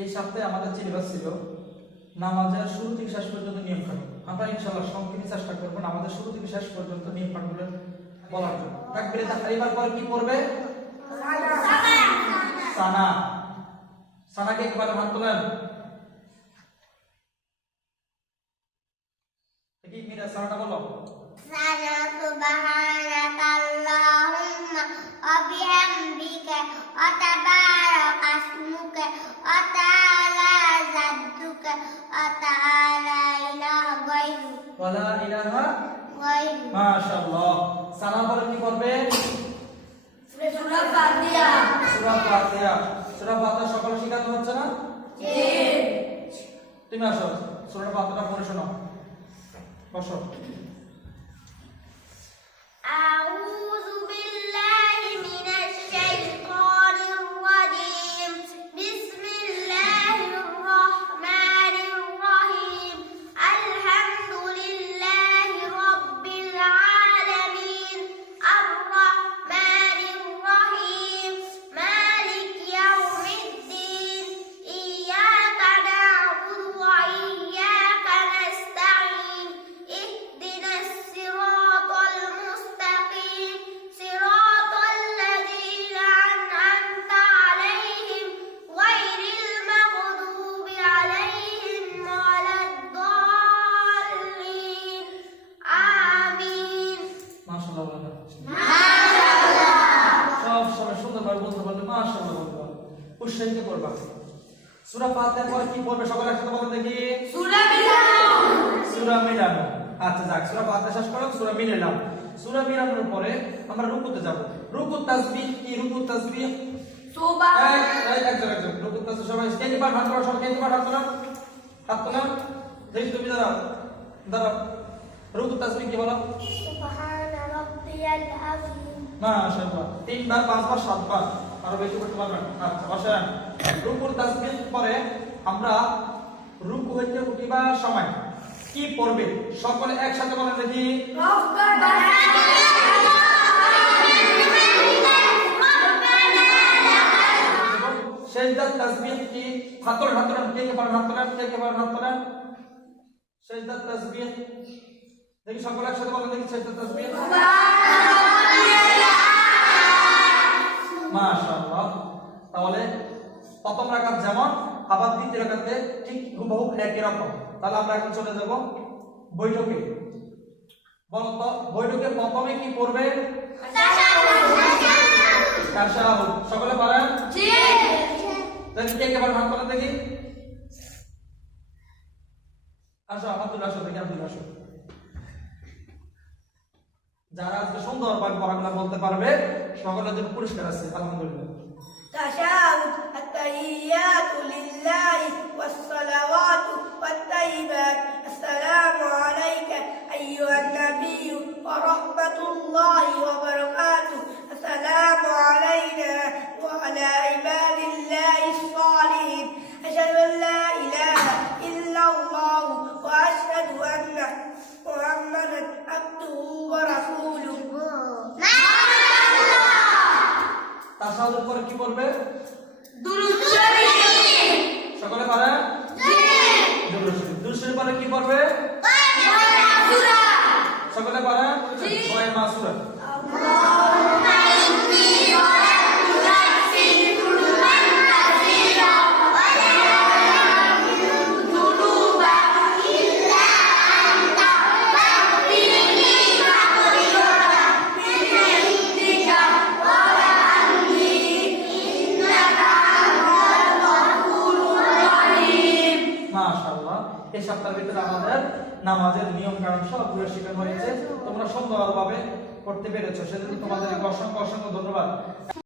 এই সপ্তাহে আমাদের সিলেবাস ছিল নামাজের শুরু থেকে শেষ পর্যন্ত নিয়ম কানুন। আমরা ইনশাআল্লাহ সংক্ষেপে চেষ্টা করব নামাজের শুরু থেকে শেষ পর্যন্ত নিয়ম কানুনগুলো বলার জন্য। তাকবীরে তাহরিমার পর কি পড়বে? সানা। সানাকে একবার হাত তোলেন। দেখি মিরা সানাটা বলো। সানা সুবহানাকাল্লাহুম্মা ওয়া বিহামদিকা ওয়া তাবারাকা ইসমুকা ওয়া তাআলা জাদ্দুকা ওয়া তাআলা ইলাহা গায়রুক ওয়া লা ইলাহা গায়রুক। মাশাআল্লাহ। সানার পরে কি করবে? সূরা ফাতিহা। সূরা ফাতিহা। সূরা ফাতিহা সকলে শিখানো হচ্ছে না? জি। তুমি আসো সূরা ফাতিহাটা পড়ে শোনাও। বসো। আউযু বিল্লাহি মিনাশ শাইতানির রাজীম। বিসমিল্লাহির রাহমানির রাহিম। আলহামদুলিল্লাহি রাব্বিল আলামিন। আর রাহমানির রাহিম। মালিক ইয়াউমিদ্দিন। ইয়্যাকা না'বুদু ওয়া ইয়্যাকা নাস্তাঈন। ইহদিনাস সিরাতাল মুস্তাকিম। সিরাতাল লাযীনা আন'আমতা আলাইহিম গায়রিল মাগদুবি আলাইহিম ওয়ালাদ-দাল্লিন। আমিন। মাশাআল্লাহ বলো। মাশাআল্লাহ। সব সময় সুন্দরভাবে বলতে পারলে মাশাআল্লাহ বলতে পারবে। উৎসাহিত করবা। সূরা ফাতিহার পরে কি পড়বে সকলে একসাথে বলেন দেখি। সূরা মিলানো। সূরা মিলানো। আচ্ছা যাক সূরা ফাতিহা শেষ করলাম, সূরা মিলালাম। সূরা মিলানোর পরে আমরা রুকুতে যাব। রুকু তাসবিহ কি? রুকু তাসবিহ সুবহান। একজন রুকু তাসবিহ সবাই কে বার হাত তোলো, সবাই কে বার হাত তোলো। হাত তোলো। দেখি তুমি দাঁড়াও দাঁড়াও। রুকু তাসবিহ কি বলো? সুবহান রাব্বিয়াল আযীম। মাশাআল্লাহ। 3 বার 5 বার 7 বার আরো বেশি করতে পারবেন। আচ্ছা বসেন। রুকুর তাসবিহ পরে আমরা রুকু হইতে উঠিবার সময় কি পড়বে সকলে একসাথে বলেন দেখি। সেজদার তাসবিহ কি? হাত তোলেন হাত তোলেন। কে পারেন হাত তোলেন, কে পারেন হাত তোলেন। সেজদার তাসবিহ দেখি সকলে একসাথে বলেন দেখি। সেজদার তাসবিহ মাশাআল্লাহ। তাহলে প্রথম রাকাত যেমন আবার দ্বিতীয় রাকাতে ঠিক হুবহু একই রকম। তাহলে আমরা এখন চলে যাব বৈঠকে। বলো তো বৈঠকে প্রথমে কি পড়বে? তাশাহুদ। সকলে পারেন? জি। দেখি কে পারেন হাত তোলেন দেখি। আসো আব্দুল আসো দেখি আব্দুল আসো। যারা আজকে সুন্দরভাবে পড়াগুলো বলতে পারবে সকলের জন্য পুরস্কার আছে আলহামদুলিল্লাহ। تشهد التحيات لله والصلوات والطيبات السلام عليك أيها النبي ورحمة الله وبركاته السلام علينا وعلى عباد الله الصالحين أشهد أن لا إله إلا الله وأشهد أن محمدا عبده ورسوله তাশাহুদের পরে কি বলবে? দুরূদ শরীফ। সকলে পারেন? জি। দুরূদ শরীফ। দুরূদ শরীফ পরে কি পড়বে? সূরা। সকলে পারেন? ছয় মাসুরা। আল্লাহুম্মা ইন্নী ওয়ালাদু নাফসি যুলমান কাসীরা ওয়া লা ইয়াগফিরু যুনুবা ইল্লা আনতা ফাগফিরলি মাগফিরাতাম মিন ইনদিকা ওয়া আননি ইন্নাকা আনতাল গফুরুর রহিম। মাশাআল্লাহ। এই সপ্তাহের ভিতরে আমাদের নামাজের নিয়ম কানুন সবগুলো শেখানো হয়েছে। তোমরা সুন্দরভাবে করতে পেরেছো, সেজন্য তোমাদেরকে অসংখ্য অসংখ্য ধন্যবাদ।